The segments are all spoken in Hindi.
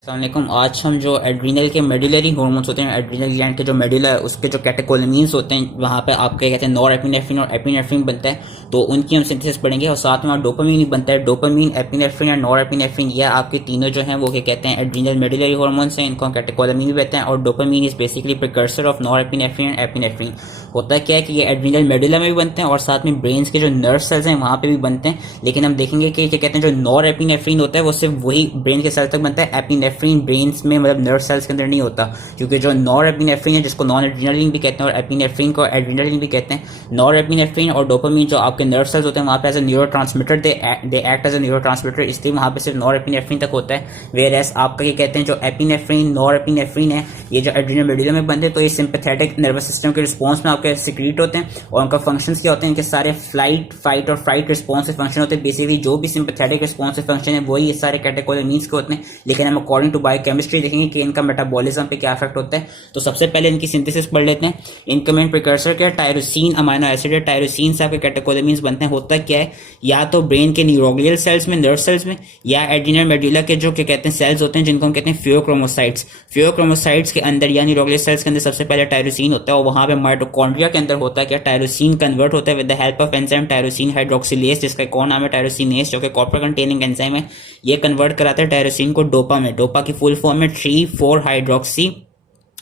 अस्सलामुअलैकुम। आज हम जो एड्रीनल के मेडुलरी हार्मोन्स होते हैं, एड्रीनल ग्लैंड के जो मेडुला है उसके जो कैटेकोलमीन्स होते हैं, वहाँ पे आपके कहते हैं नॉर एपिनेफ्रिन और एपिनेफ्रिन बनता है, तो उनकी हम सिंथेसिस पढ़ेंगे। और साथ में डोपामीन भी बनता है। डोपामीन, एपिनेफ्रिन और नॉर एपिनेफ्रिन, यह आपके तीनों जो हैं वो क्या कहते हैं एड्रीनल मेडुलरी हार्मोन्स हैं। इनको हम कैटेकोलमीन भी कहते हैं। और dopamine is basically precursor of nor epinephrine and epinephrine. होता क्या है कि ये एड्रीनल मेडुला में भी बनते हैं और साथ में ब्रेन्स के जो नर्व सेल्स हैं वहाँ पे भी बनते हैं। लेकिन हम देखेंगे कि क्या कहते हैं जो नॉर एपिनेफ्रिन होता है वो सिर्फ वही ब्रेन के सेल तक बनता है। एपिनेफ्रिन ब्रेन्स में मतलब नर्व सेल्स के अंदर नहीं होता, क्योंकि जो नॉर एपिनेफ्रिन है जिसको नॉन एड्रीनलिन भी कहते हैं और एपिनेफ्रिन को एड्रीनलिन भी कहते हैं। नॉर एपिनेफ्रिन और डोपामीन जो आपके नर्व सेल्स होते हैं वहाँ पे as a neurotransmitter they act as a neurotransmitter, इसलिए वहाँ पे सिर्फ नॉर एपिनेफ्रिन तक होता है। वेयर एज आपका क्या कहते हैं जो एपिनेफ्रिन, नॉर एपिनेफ्रिन है, ये जो एड्रीनल मेडुला में बनते हैं तो ये सिंपैथेटिक नर्वस सिस्टम के रिस्पॉन्स में आपके सिक्रीट होते हैं। और उनका फंक्शंस क्या होते हैं, इनके सारे फ्लाइट, फाइट और फ्राइट रिस्पॉन्स से फंक्शन होते हैं। बेसिकली जो भी सिंपैथेटिक रिस्पॉन्स से फंक्शन है वही ये सारे कैटेकोलमीन्स के होते हैं। लेकिन हम अकॉर्डिंग टू बायोकेमिस्ट्री देखेंगे कि इनका मेटाबॉलिज्म पे क्या इफेक्ट होता है। तो सबसे पहले इनकी सिंथेसिस पढ़ लेते हैं। इनका मेन प्रिकर्सर क्या है, टायरोसिन अमाइनो एसिड है। टायरोसिन से आपके कैटेकोलमीन्स बनते हैं। होता क्या है, या तो ब्रेन के न्यूरोग्लियल सेल्स में, नर्व सेल्स में, या एड्रीनल मेडुला के जो क्या कहते हैं सेल्स होते हैं जिनको हम कहते हैं फियोक्रोमोसाइट्स। फियोक्रोमोसाइट्स के अंदर या न्यूरोग्लियल सेल्स के अंदर सबसे पहले टायरोसिन होता है और वहां पे माइटोकॉन्ड्रिया के अंदर होता है क्या, टायरोसिन कन्वर्ट होता है with the help of enzyme tyrosine hydroxylase, जिसका एक और नाम है टायरोसिनेज, जो कि कॉपर कंटेनिंग एंजाइम है। ये कन्वर्ट कराता है टायरोसिन को डोपा में। डोपा की फुल फॉर्म में 3,4 हाइड्रोक्सी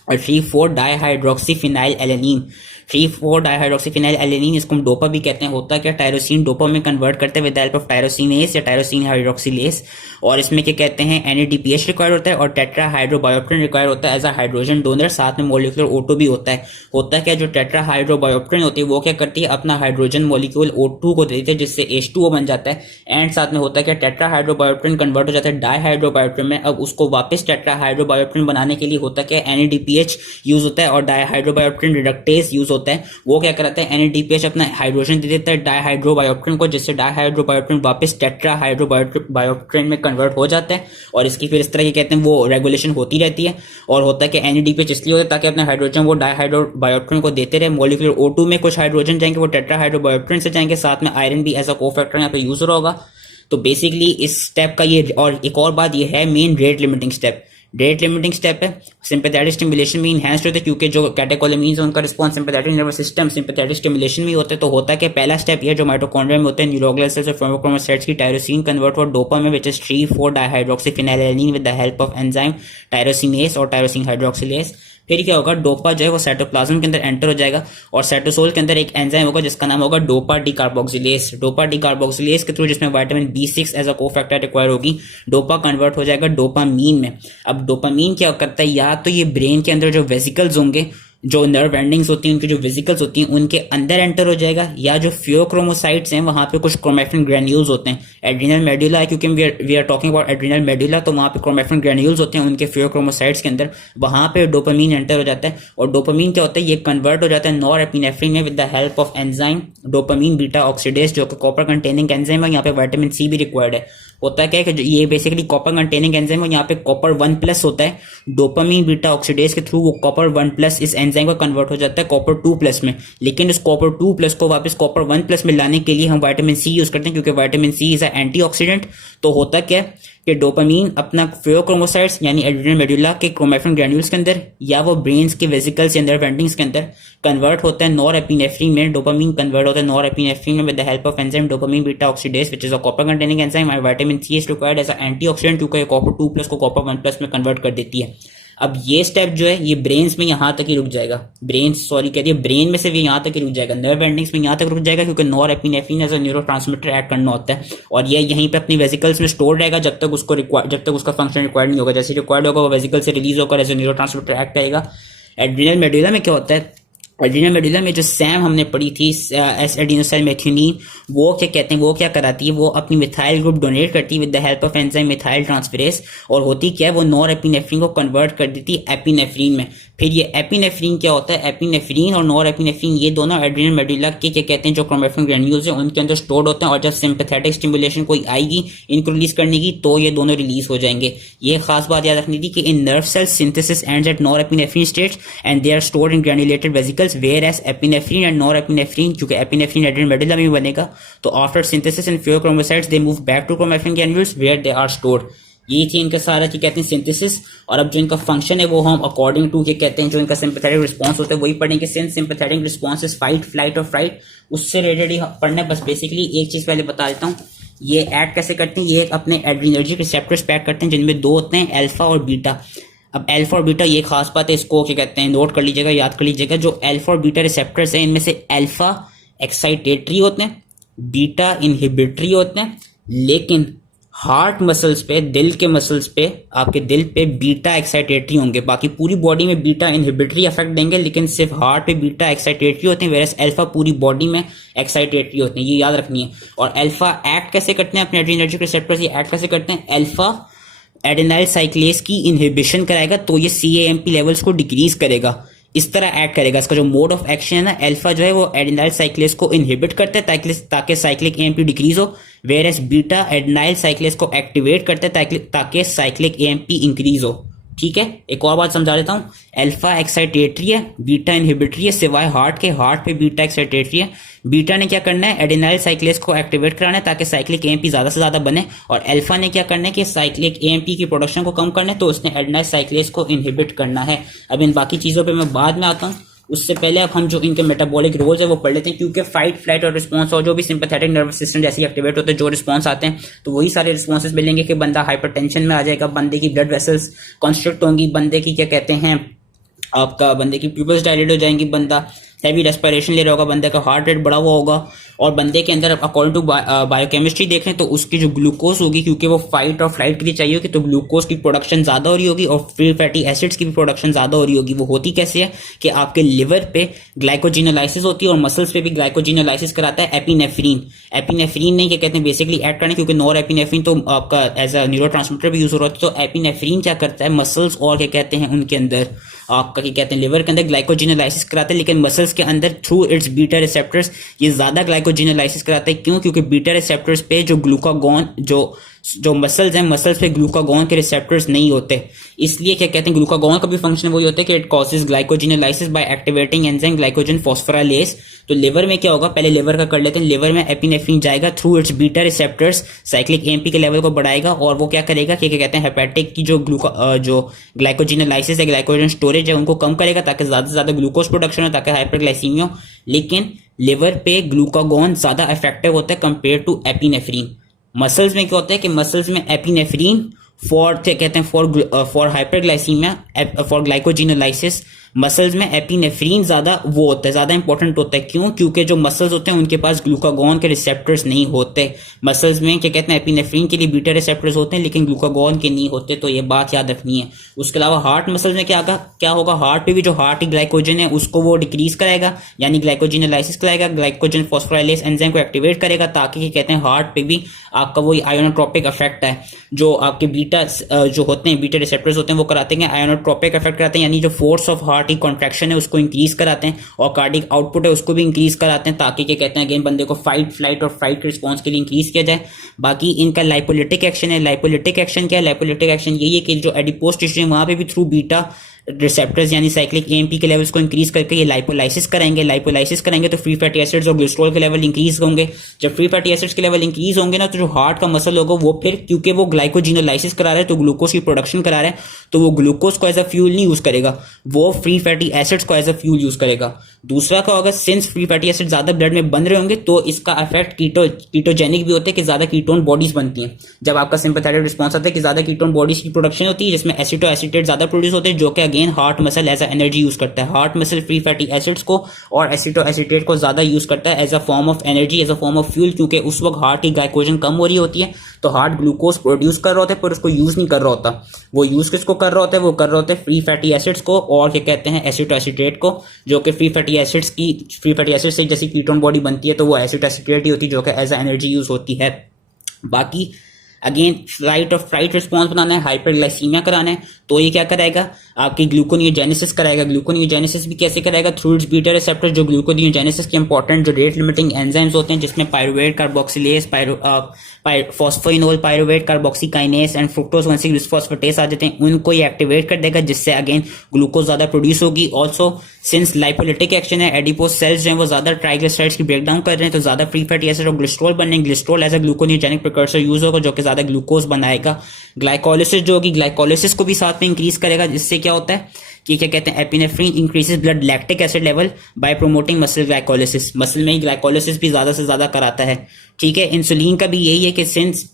और 3,4 dihydroxy phenyl alanine. 3,4 dihydroxy phenyl alanine, इसको हम डोपा भी कहते हैं। होता क्या, टायरोसिन डोपा में कन्वर्ट करते हैं with the help of tyrosinase या टायरोसिन हाइड्रोक्सिलेज। और इसमें क्या कहते हैं NADPH रिक्वायर होता है और टेट्रा हाइड्रोबायोप्टेन रिक्वायर होता है एज अ हाइड्रोजन डोनर। साथ में मोलिकुलर O2 भी होता है। होता क्या, जो टेट्रा हाइड्रोबायोप्टेन होती है वो क्या करती है, अपना हाइड्रोजन मोलिक्यूल O2 को देती है जिससे H2O बन जाता है। एंड साथ में होता है क्या, टेट्रा हाइड्रोबायोप्टेन कन्वर्ट हो जाता है डाईहाइड्रोबायोप्टेन में। अब उसको वापस टेट्रा हाइड्रोबायोप्टेन बनाने के लिए होता क्या, NADPH यूज होता है और डाईहाइड्रोबायोप्टेन रिडक्टेज यूज होता है। वो क्या कराता है, NADPH अपना हाइड्रोजन दे देता है डाईहाइड्रोबायोप्टेन को, जिससे डाईहाइड्रोबायोप्टेन वापस टेट्रा हाइड्रोबायोप्टेन में कन्वर्ट हो जाता है। और इसकी फिर इस तरह के कहते हैं वो रेगुलेशन होती रहती है। और होता है कि NADPH इसलिए होता है ताकि अपना हाइड्रोजन वो डाईहाइड्रोबायोप्टेन को देते रहे। मोलिकुलर O2 में कुछ हाइड्रोजन जाएंगे वो टेट्रा हाइड्रोबायोप्टेन से जाएंगे। साथ में आयरन भी एज अ कोफैक्टर यहाँ पे यूज होगा। तो बेसिकली इस स्टेप का ये, और एक और बात ये है main rate limiting step. Rate limiting step है। सिंपैथेटिक स्टिमुलेशन भी इनहैंस्ड होते हैं क्योंकि जो कैटेकोलमीन्स उनका response sympathetic nervous system sympathetic stimulation में होता है। तो होता है कि पहला स्टेप ये जो माइटोकॉन्ड्रिया में होते हैं न्यूरोग्लियल सेल्स और फियोक्रोमोसाइट्स की टायरोसिन कन्वर्ट फॉर डोपा में which is 3,4 dihydroxy phenylalanine with the help of enzyme tyrosinase और टायरोसिन हाइड्रोक्सिलेज। फिर क्या होगा, डोपा जो है वो साइटोप्लाज्म के अंदर एंटर हो जाएगा और साइटोसोल के अंदर एक एंजाइम होगा जिसका नाम होगा डोपा डिकार्बोक्सिलेज। डोपा डिकार्बोक्सिलेज के थ्रू जिसमें vitamin B6 as a cofactor require होगी, डोपा कन्वर्ट हो जाएगा डोपामीन में। अब डोपामीन क्या करता है, या तो ये ब्रेन के अंदर जो वेसिकल्स होंगे, जो नर्व एंडिंग्स होती हैं, उनकी जो वेसिकल्स होती हैं उनके अंदर एंटर हो जाएगा, या जो फियोक्रोमोसाइट्स हैं वहां पे कुछ क्रोमेफिन ग्रेन्यूल्स होते हैं। एड्रीनल मेडुला है क्योंकि we are talking about adrenal medulla, तो वहां पे क्रोमेफिन ग्रेन्यूल्स होते हैं उनके फियोक्रोमोसाइट्स के अंदर। वहां पे डोपामीन एंटर हो जाता है और डोपामीन क्या होता है, ये कन्वर्ट हो जाता है नॉर एपिनेफ्रिन में with the help of enzyme dopamine beta oxidase, जो कि कॉपर कंटेनिंग एंजाइम है। यहाँ पे विटामिन C भी रिक्वायर्ड है। होता है क्या है कि ये बेसिकली कॉपर कंटेनिंग एंजाइम है। यहाँ पे कॉपर 1+ होता है। डोपामीन बीटा ऑक्सीडेज के थ्रू वो कॉपर 1+ इस एंजाइम का कन्वर्ट हो जाता है कॉपर 2+ में। लेकिन इस कॉपर 2+ को वापस कॉपर 1+ में लाने के लिए हम विटामिन C यूज करते हैं क्योंकि vitamin C is a antioxidant. तो होता क्या है कि डोपामीन अपना फियोक्रोमोसाइट्स यानी एड्रीनल मेडुला के क्रोमेफिन ग्रैन्यूल्स के अंदर या वो ब्रेन्स के वेसिकल्स या नर्व एंडिंग्स के अंदर कन्वर्ट होता है नॉर एपिनेफ्रिन में। डोपामीन कन्वर्ट होता है नॉर एपिनेफ्रिन में with the help of enzyme dopamine beta oxidase which is a copper containing enzyme and vitamin C is required as a antioxidant क्योंकि कॉपर 2+ को कॉपर 1+ में कन्वर्ट कर देती है। अब ये स्टेप जो है ये ब्रेन्स में यहाँ तक ही रुक जाएगा। ब्रेन में से भी यहाँ तक ही रुक जाएगा, नर्व एंडिंग्स में यहाँ तक रुक जाएगा क्योंकि norepinephrine as a neurotransmitter act करना होता है और ये यहीं पे अपनी वेसिकल्स में स्टोर रहेगा जब तक उसका फंक्शन रिक्वायर्ड नहीं होगा। जैसे रिक्वायर्ड होगा वो वेसिकल से रिलीज होकर एज अ न्यूरोट्रांसमीटर एक्ट करेगा। एड्रीनल मेडुला में क्या होता है, एड्रीनल मेडुला में जो सैम हमने पढ़ी थी एस एडिनोसाइन मेथियोनिन, वो क्या कहते हैं, वो क्या कराती है, वो अपनी मिथाइल ग्रुप डोनेट करती है with the help of enzyme methyl transferase. और होती क्या है, वो नॉर एपिनेफ्रिन को कन्वर्ट कर देती है एपिनेफ्रिन में। फिर ये एपिनेफ्रिन क्या होता है, एपिनेफ्रिन और नॉर एपिनेफ्रिन ये दोनों एड्रीनल मेडुला के क्या कहते हैं जो क्रोमेफिन ग्रैन्यूल्स हैं उनके अंदर स्टोर्ड होते हैं और जब सिंपैथेटिक स्टिमुलेशन कोई आएगी इनको रिलीज करने की तो ये दोनों रिलीज हो जाएंगे। ये खास बात याद रखनी थी कि in nerve cell synthesis ends at norepinephrine states and they are stored in granulated vesicles whereas epinephrine and norepinephrine, क्योंकि एपिनेफ्रिन एड्रीनल मेडुला में बनेगा तो after synthesis in pheochromocytes they move back to chromaffin granules where they are stored. ये थी इनका सारा क्या कहते हैं सिंथेसिस। और अब जो इनका फंक्शन है वो हम अकॉर्डिंग टू क्या कहते हैं जो इनका सिंपैथेटिक रिस्पांस होता है वही पढ़ेंगे। Since sympathetic response is fight, flight और फ्राइट, उससे रिलेटेड ही पढ़ना है। बस बेसिकली एक चीज पहले बता देता हूँ, ये ऐड कैसे करते हैं। ये अपने एड्रीनर्जिक रिसेप्टर्स पे ऐड करते हैं जिनमें दो होते हैं, अल्फा और बीटा। अब अल्फा और बीटा ये खास बात है, इसको क्या कहते हैं नोट कर लीजिएगा, याद कर लीजिएगा। जो अल्फा और बीटा रिसेप्टर्स हैं इनमें से अल्फा एक्साइटेटरी होते हैं, बीटा इनहिबिटरी होते हैं, लेकिन हार्ट मसल्स पे, दिल के मसल्स पे, आपके दिल पे बीटा एक्साइटेटरी होंगे। बाकी पूरी बॉडी में बीटा इनहिबिटरी इफेक्ट देंगे, लेकिन सिर्फ हार्ट पे बीटा एक्साइटेटरी होते हैं, वेरस अल्फा पूरी बॉडी में एक्साइटेटरी होते हैं। ये याद रखनी है। और अल्फा एक्ट कैसे करते हैं अपने एड्रीनर्जिक रिसेप्टर्स, ये एक्ट कैसे करते हैं, अल्फा एडेनाइल साइक्लेस की इनहिबिशन कराएगा तो ये CAMP लेवल्स को डिक्रीज करेगा, इस तरह ऐड करेगा। इसका जो मोड ऑफ एक्शन है ना, अल्फा जो है वो एडेनाइल साइक्लेस को इनहिबिट करता है ताकि साइक्लिक AMP डिक्रीज हो, वेरस बीटा एडेनाइल साइक्लेस को एक्टिवेट करता है ताकि साइक्लिक AMP इंक्रीज हो। ठीक है, एक और बात समझा देता हूँ। अल्फा एक्साइटेटरी है, बीटा इनहिबिटरी है, सिवाय हार्ट के। हार्ट पे बीटा एक्साइटेटरी है। बीटा ने क्या करना है, एडेनाइल साइक्लेस को एक्टिवेट कराना है ताकि साइक्लिक AMP ज्यादा से ज्यादा बने। और अल्फा ने क्या करना है कि साइक्लिक AMP की प्रोडक्शन को कम करना है, तो उसने एडेनाइल साइक्लेस को इनहिबिट करना है। अब इन बाकी चीजों पर मैं बाद में आता हूँ, उससे पहले अब हम जो इनके मेटाबॉलिक रोल्स है वो पढ़ लेते हैं। क्योंकि फाइट, फ्लाइट और रिस्पांस और जो भी सिंपैथेटिक नर्वस सिस्टम जैसे एक्टिवेट होते हैं, जो रिस्पांस आते हैं, तो वही सारे रिस्पांसेस मिलेंगे कि बंदा हाइपरटेंशन में आ जाएगा, बंदे की ब्लड वेसल्स कॉन्स्ट्रिक्ट होंगी, बंदे की क्या कहते हैं आपका बंदे की प्यूपल्स डायलेट हो जाएंगी, बंदा हैवी रेस्पिरेशन ले रहा होगा, बंदे का हार्ट रेट बढ़ा हुआ होगा। और बंदे के अंदर अकॉर्डिंग टू बायोकेमिस्ट्री देखें तो उसकी जो ग्लूकोज होगी, क्योंकि वो फाइट और फ्लाइट के लिए चाहिए होगी, तो ग्लूकोज की प्रोडक्शन ज्यादा हो रही होगी और फ्री फैटी एसिड्स की भी प्रोडक्शन ज्यादा हो रही होगी। वो होती कैसे है कि आपके लिवर पे ग्लाइकोजिनोलाइसिस होती है और मसल्स पे भी ग्लाइकोजिनोलाइसिस कराता है एपिनेफ्रीन। एपिनेफ्रीन नहीं क्या कहते हैं बेसिकली ऐड करना, क्योंकि नॉर एपिनेफ्रीन तो आपका एज अ न्यूरोट्रांसमीटर भी यूज हो रहा है। तो एपिनेफ्रीन क्या करता है, मसल्स और क्या कहते हैं उनके अंदर आपका क्या कहते हैं लिवर के अंदर ग्लाइकोजिनोलाइसिस कराता है, लेकिन मसल्स के अंदर थ्रू इट्स बीटा रिसेप्टर्स ये ज्यादा ग्लाइकोजिनोलाइसिस कराता है। क्यों? क्योंकि बीटा रिसेप्टर्स पे जो ग्लूकागॉन जो मसल्स हैं, मसल्स पे ग्लूकागॉन के रिसेप्टर्स नहीं होते, इसलिए क्या कहते हैं ग्लूकागॉन का भी फंक्शन वही होता है कि it causes glycogenolysis by activating enzyme glycogen phosphorylase. तो लिवर में क्या होगा, पहले लिवर का कर लेते हैं। लिवर में एपिनेफ्रीन जाएगा through its beta receptors, cyclic AMP के लेवल को बढ़ाएगा और वो क्या करेगा कि क्या कहते हैं हेपेटिक की जो ग्लाइकोजिनोलाइसिस है, ग्लाइकोजन स्टोरेज है, उनको कम करेगा ताकि ज्यादा से ज्यादा ग्लूकोज प्रोडक्शन हो, ताकि हाइपरग्लाइसीमिया हो। लेकिन लिवर पे ग्लूकागॉन ज्यादा इफेक्टिव होता है कंपेयर टू एपिनेफ्रीन। मसल्स में क्या होता है कि मसल्स में एपिनेफ्रीन फॉर क्या कहते हैं for hyperglycaemia, for glycogenolysis, muscles में एपिनेफ्रीन ज्यादा वो होता है, ज्यादा इंपॉर्टेंट होता है। क्यों? क्योंकि जो मसल्स होते हैं उनके पास ग्लूकागॉन के रिसेप्टर्स नहीं होते। मसल्स में क्या कहते हैं एपिनेफ्रीन के लिए बीटा रिसेप्टर्स होते हैं लेकिन ग्लूकागॉन के नहीं होते, तो ये बात याद रखनी है। उसके अलावा हार्ट मसल्स में क्या होगा, हार्ट पे भी जो हार्ट की ग्लाइकोजन है उसको वो डिक्रीज कराएगा, यानी ग्लाइकोजिनोलाइसिस कराएगा, ग्लाइकोजन फॉस्फोराइलेज एंजाइम को एक्टिवेट करेगा ताकि क्या कहते हैं हार्ट पे भी आपका वही आयोनोट्रोपिक इफेक्ट है जो आपके बीटा जो होते हैं बीटा रिसेप्टर्स होते हैं वो कराते हैं आयोनोट्रोपिक इफेक्ट कराते हैं, यानी जो फोर्स ऑफ हार्ट की कॉन्ट्रैक्शन है उसको इंक्रीज कराते हैं और कार्डिक आउटपुट है उसको भी इंक्रीज कराते हैं ताकि क्या कहते हैं अगेन बंदे को फाइट, फ्लाइट और फ्राइट रिस्पॉन्स के लिए इंक्रीज किया जाए। बाकी इनका लाइपोलिटिक एक्शन है। लाइपोलिटिक एक्शन क्या है? लाइपोलिटिक एक्शन यही है कि जो एडिपोज टिश्यू है वहां पे भी थ्रू बीटा रिसेप्टर्स यानी साइक्लिक AMP के लेवल्स को इंक्रीज करके ये लाइपोलाइसिस करेंगे तो फ्री फैटी एसिड्स और ग्लिसरॉल के लेवल इंक्रीज होंगे। जब फ्री फैटी एसिड्स के लेवल इंक्रीज होंगे ना तो जो हार्ट का मसल होगा वो फिर क्योंकि वो ग्लाइकोजिनोलाइसिस करा रहा है तो ग्लूकोज की प्रोडक्शन करा रहा है, तो वो ग्लूकोज को एज अ फ्यूल नहीं यूज करेगा, वो फ्री फैटी एसिड्स को एज अ फ्यूल यूज करेगा। दूसरा क्या होगा, सिंस फ्री फैटी एसिड ज्यादा ब्लड में बन रहे होंगे तो इसका इफेक्ट कीटोजेनिक भी होते हैं कि ज्यादा कीटोन बॉडीज बनती हैं। जब आपका सिंपैथेटिक रिस्पॉन्स आता है कि ज्यादा कीटोन बॉडीज की प्रोडक्शन होती है जिसमें एसिटोएसिटेट ज्यादा प्रोड्यूस होते हैं जो कि again heart muscle as a energy use करता है। Heart muscle free fatty acids को और एसिटोएसिटेट को ज्यादा यूज करता है as a form of energy, as a form of fuel, क्योंकि उस वक्त हार्ट की ग्लाइकोजन कम हो रही होती है तो हार्ट ग्लूकोज प्रोड्यूस कर रहा होता है पर उसको यूज नहीं कर रहा होता। वो यूज किसको कर रहा होता है? वो कर रहा होता है फ्री फैटी एसिड्स को और क्या कहते हैं एसिटोएसिटेट को, जो कि फ्री फैटी एसिड से जैसी कीटोन बॉडी बनती है तो वो एसिटोएसिटेट ही होती है जो कि एज अ एनर्जी यूज होती है। बाकी अगेन फ्लाइट और फ्राइट रिस्पॉन्स बनाना है, हाइपरग्लाइसीमिया कराना है तो ये क्या कराएगा आपकी ग्लूकोनियोजेनेसिस कराएगा। ग्लूकोनियोजेनेसिस भी कैसे कराएगा? Through its beta receptor. जो ग्लूकोनियोजेनेसिस के इंपॉर्टेंट जो रेट लिमिटिंग एंजाइम्स होते हैं जिसमें pyruvate carboxylase, phosphoenolpyruvate carboxykinase and fructose 1,6-बिस्फॉस्फेटेस आ जाते हैं, उनको ये एक्टिवेट कर देगा जिससे अगेन ग्लूकोज ज्यादा प्रोड्यूस होगी। ऑल्सो सिंस लाइपोलिटिक एक्शन है, एडिपोज सेल्स जो है वो ज्यादा ट्राइग्लिसराइड्स की ब्रेकडाउन कर रहे हैं तो ज्यादा फ्री फैटी एसिड और ग्लिसरॉल बनने, glycerol as a gluconeogenic precursor use होगा जो कि ज़्यादा ग्लूकोज बनाएगा। ग्लाइकोलिसिस जो होगी, ग्लाइकोलिसिस को भी साथ में इंक्रीज करेगा, जिससे क्या होता है कि क्या कहते हैं epinephrine increases blood lactic acid level by promoting muscle glycolysis. Muscle में ही ग्लाइकोलिसिस भी ज़्यादा से ज़्यादा कराता है। ठीक है, इंसुलिन का भी यही है कि सिंस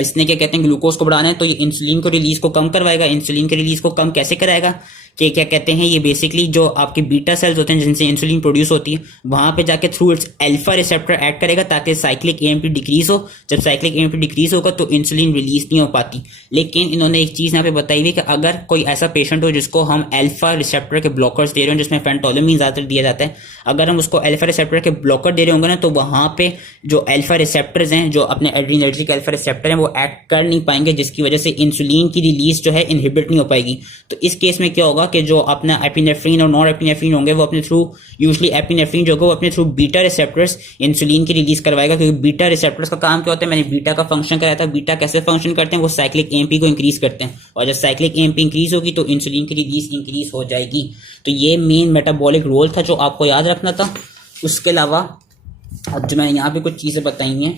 इसने क्या कहते हैं ग्लूकोज को बढ़ाना है, तो ये इंसुलिन को रिलीज को कम करवाएगा। इंसुलिन के रिलीज को कम कैसे कराएगा कि क्या कहते हैं, ये बेसिकली जो आपके बीटा सेल्स होते हैं जिनसे इंसुलिन प्रोड्यूस होती है, वहां पे जाके through it's alpha receptor add करेगा ताकि साइक्लिक एएमपी डिक्रीज हो। जब साइक्लिक एएमपी डिक्रीज होगा तो इंसुलिन रिलीज नहीं हो पाती। लेकिन इन्होंने एक चीज यहाँ पे बताई हुई कि अगर कोई ऐसा पेशेंट हो जिसको हम अल्फा रिसेप्टर के ब्लॉकर्स दे रहे हो, जिसमें फेंटोलमिन ज्यादातर दिया जाता है, अगर हम उसको अल्फा रिसेप्टर के ब्लॉकर दे रहे होंगे ना, तो वहां पे जो अल्फा रिसेप्टर्स हैं, जो अपने एड्रीनर्जिक अल्फा रिसेप्टर हैं, वो एक्ट कर नहीं पाएंगे, जिसकी वजह से इंसुलिन की रिलीज जो है इनहिबिट नहीं हो पाएगी। तो इस केस में क्या होगा कि जो अपना एपिनेफ्रिन और नॉन एपिनेफ्रिन होंगे, वो अपने थ्रू यूजुअली एपिनेफ्रिन जो होगा वो अपने थ्रू बीटा रिसेप्टर्स इंसुलिन की रिलीज करवाएगा। क्योंकि बीटा रिसेप्टर्स का काम क्या होता है, मैंने बीटा का फंक्शन कराया था। बीटा कैसे फंक्शन करते हैं, वो साइक्लिक एएमपी को इंक्रीज करते हैं, और जब साइक्लिक एएमपी इंक्रीज होगी तो इंसुलिन की रिलीज इंक्रीज हो जाएगी। तो ये मेन मेटाबॉलिक रोल था जो आपको याद रखना था। उसके अलावा अब जो मैंने यहाँ पे कुछ चीजें बताई हैं,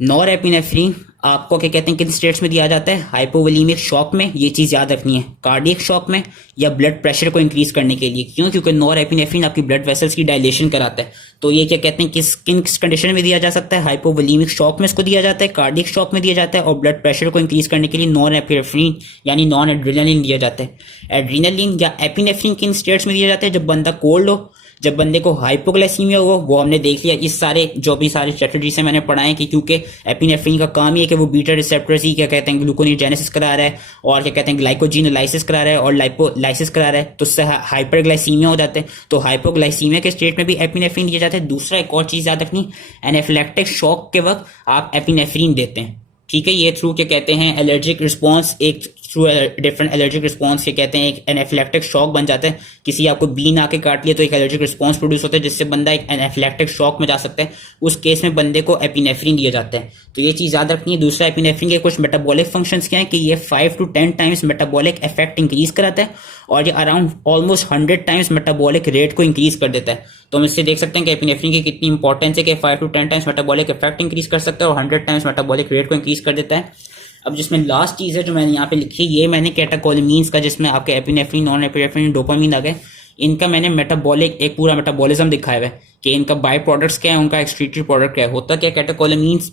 नॉर एपिनेफ्रिन आपको क्या कहते हैं किन स्टेट्स में दिया जाता है, हाइपोवोलीमिक शॉक में, ये चीज याद रखनी है, कार्डियक शॉक में, या ब्लड प्रेशर को इंक्रीज करने के लिए। क्यों? क्योंकि नॉर एपिनेफ्रिन आपकी ब्लड वेसल्स की डायलेशन कराता है। तो ये क्या कहते हैं किन कंडीशन में दिया जा सकता है, हाइपोवोलीमिक शॉक में इसको दिया जाता है, कार्डियक शॉक में दिया जाता है, और ब्लड प्रेशर को इंक्रीज करने के लिए नॉन एपिनेफ्रिन यानी नॉन एड्रेनालिन दिया जाता है। एड्रेनालिन या एपिनेफ्रिन किन स्टेट्स में दिया जाता है, जब बंदा कोल्ड हो, जब बंदे को हाइपोग्लाइसीमिया हो, वो हमने देख लिया इस सारे जो भी सारे स्ट्रेटजी से मैंने पढ़ाए कि क्योंकि एपिनेफ्रिन का काम ही है कि वो बीटा रिसेप्टर्स ही क्या कहते हैं ग्लूकोनियोजेनेसिस करा रहा है, और क्या कहते हैं ग्लाइकोजिनोलाइसिस करा रहा है, और लाइपोलाइसिस करा रहा है, तो उससे हाइपरग्लाइसीमिया हो जाते हैं। तो हाइपोग्लाइसीमिया के स्टेट में भी एपिनेफ्रिन दिया जाता है। दूसरा एक और चीज याद रखनी, एनाफिलैक्टिक शॉक के वक्त आप एपिनेफ्रिन देते हैं। ठीक है, ये थ्रू क्या कहते हैं एलर्जिक रिस्पॉन्स, एक थ्रू डिफरेंट एलर्जिक रिस्पॉन्स क्या कहते हैं एक एनाफिलैक्टिक शॉक बन जाता है। किसी आपको बी आके काट लिया तो एक एलर्जिक रिस्पॉन्स प्रोड्यूस होता है, जिससे बंदा एक एनाफिलैक्टिक शॉक में जा सकता है। उस केस में बंदे को एपिनेफ्रिन दिया जाता है। तो ये चीज याद रखनी है। दूसरा, एपिनेफ्रिन के कुछ मेटाबॉलिक फंक्शंस क्या है कि ये 5 to 10 times metabolic effect increase कराता है, और ये around almost 100 times metabolic rate को इंक्रीज कर देता है। तो हम इससे देख सकते हैं कि एपिनेफ्रिन की कितनी इंपॉर्टेंस है कि 5 to 10 times metabolic effect increase कर सकता है और 100 टाइम्स मेटाबॉलिक रेट को इंक्रीज कर देता है। अब जिसमें लास्ट चीज है जो मैंने यहाँ पे लिखी, ये मैंने कैटेकोलेमीन्स का, जिसमें आपके एपिनेफ्रिन, नॉन एपिनेफ्रिन, डोपामीन आ गए, इनका मैंने मेटाबॉलिक एक पूरा मेटाबॉलिज्म दिखाया हुआ है कि इनका बाय प्रोडक्ट्स क्या है, उनका एक्सक्रीटरी प्रोडक्ट क्या है। होता क्या, कैटेकोलेमीन्स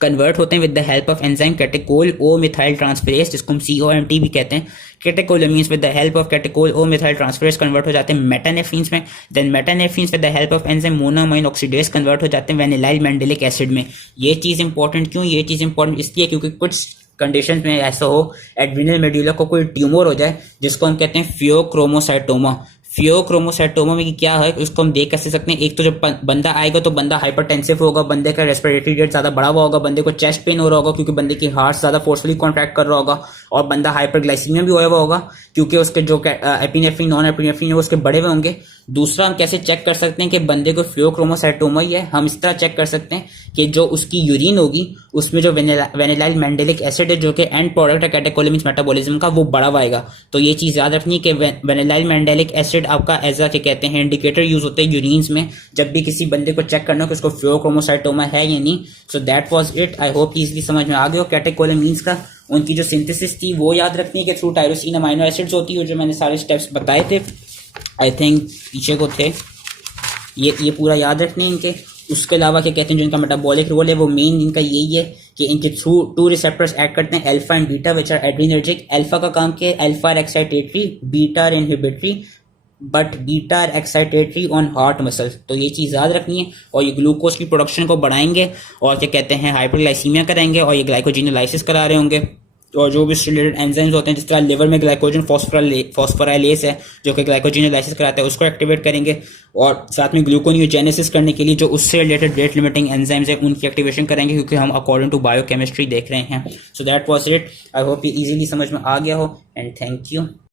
कन्वर्ट होते हैं with the help of enzyme catechol O methyl transferase, जिसको हम COMT भी कहते हैं। Catecholamines with the help of catechol O methyl transferase convert हो जाते हैं मेटानेफ्रिन्स में। Then metanephrines with the help of enzyme monoamine oxidase convert हो जाते हैं वेनिलाइल मैंडेलिक एसिड में। ये चीज इंपॉर्टेंट क्यों, ये चीज इंपॉर्टेंट इसलिए क्योंकि कुछ कंडीशन में ऐसा हो, एड्रिनल मेड्यूला को कोई ट्यूमर हो जाए जिसको हम कहते हैं फियोक्रोमोसाइटोमा। फियोक्रोमोसाइटोमा में क्या है, उसको हम देख कैसे सकते हैं। एक तो जब बंदा आएगा तो बंदा हाइपरटेंसिव होगा, बंदे का रेस्पिरेटरी रेट ज्यादा बढ़ा हुआ होगा, बंदे को चेस्ट पेन हो रहा होगा क्योंकि बंदे की हार्ट ज्यादा फोर्सफुली कॉन्ट्रैक्ट कर रहा होगा, और बंदा हाइपरग्लाइसीमिया भी होया हुआ होगा क्योंकि उसके जो एपिनेफ्रिन, नॉन एपिनेफ्रिन है वो उसके बढ़े हुए होंगे। दूसरा, हम कैसे चेक कर सकते हैं कि बंदे को फियोक्रोमोसाइटोमा ही है, हम इस तरह चेक कर सकते हैं कि जो उसकी यूरिन होगी उसमें जो वेनिलाइल मैंडेलिक एसिड है, जो कि एंड प्रोडक्ट है कैटेकोलेमीन्स मेटाबॉलिज्म का, वो बढ़ा हुआ आएगा। तो ये चीज याद रखनी है कि वेनिलाइल मैंडेलिक एसिड आपका एज अ क्या कहते हैं इंडिकेटर यूज होते हैं यूरिन्स में, जब भी किसी बंदे को चेक करना हो कि उसको फियोक्रोमोसाइटोमा है या नहीं। So that was it. I hope easily समझ में आ गया हो कैटेकोलेमीन्स का। उनकी जो सिंथेसिस थी वो याद रखनी है कि थ्रू टायरोसिन अमाइनो एसिड्स होती है, जो मैंने सारे स्टेप्स बताए थे, आई थिंक पीछे को थे, ये पूरा याद रखने इनके। उसके अलावा क्या कहते हैं जो इनका मेटाबॉलिक रोल है वो मेन इनका यही है कि इनके थ्रू 2 रिसेप्टर्स एक्ट करते हैं, alpha and beta, which are adrenergic. Alpha का काम क्या है, alpha are excitatory, beta are inhibitory, but beta are excitatory on heart muscles. तो ये चीज़ याद रखनी है, और ये ग्लूकोज की प्रोडक्शन को बढ़ाएंगे और क्या कहते हैं हाइपरग्लाइसीमिया कराएंगे, और ये ग्लाइकोजिनोलाइसिस करा रहे होंगे, और जो भी रिलेटेड एंजाइम्स होते हैं, जिस तरह लिवर में ग्लाइकोजन फॉस्फोराइलेस है जो कि ग्लाइकोजिनोलाइसिस कराता है, उसको एक्टिवेट करेंगे, और साथ में ग्लूकोनियोजेनेसिस करने के लिए जो उससे रिलेटेड रेट लिमिटिंग एंजाइम्स है उनकी एक्टिवेशन करेंगे, क्योंकि हम अकॉर्डिंग टू बायोकेमिस्ट्री देख रहे हैं। So that was it. I hope ये इजीली समझ में आ गया हो, एंड थैंक यू।